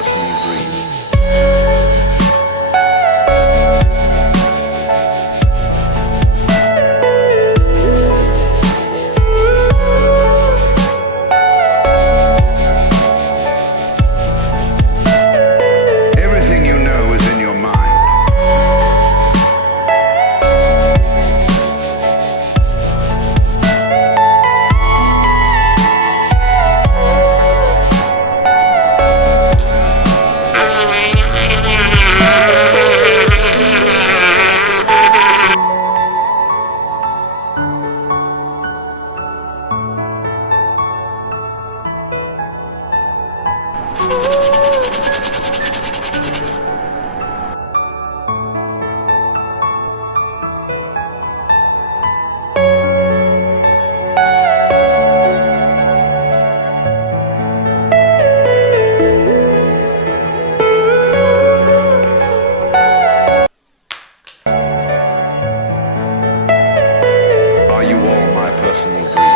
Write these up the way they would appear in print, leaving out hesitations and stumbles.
personal dream. Everything you know is in your mind. Are you all my personal dreams?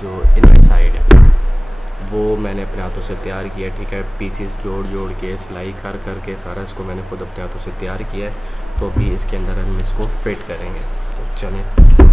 जो inner side है वो मैंने अपने हाथों से तैयार किया है, ठीक है। पीसेस जोड़ के सिलाई कर के सारा इसको मैंने खुद अपने हाथों से तैयार किया है। तो अभी इसके अंदर हम इसको फिट करेंगे, तो चलें।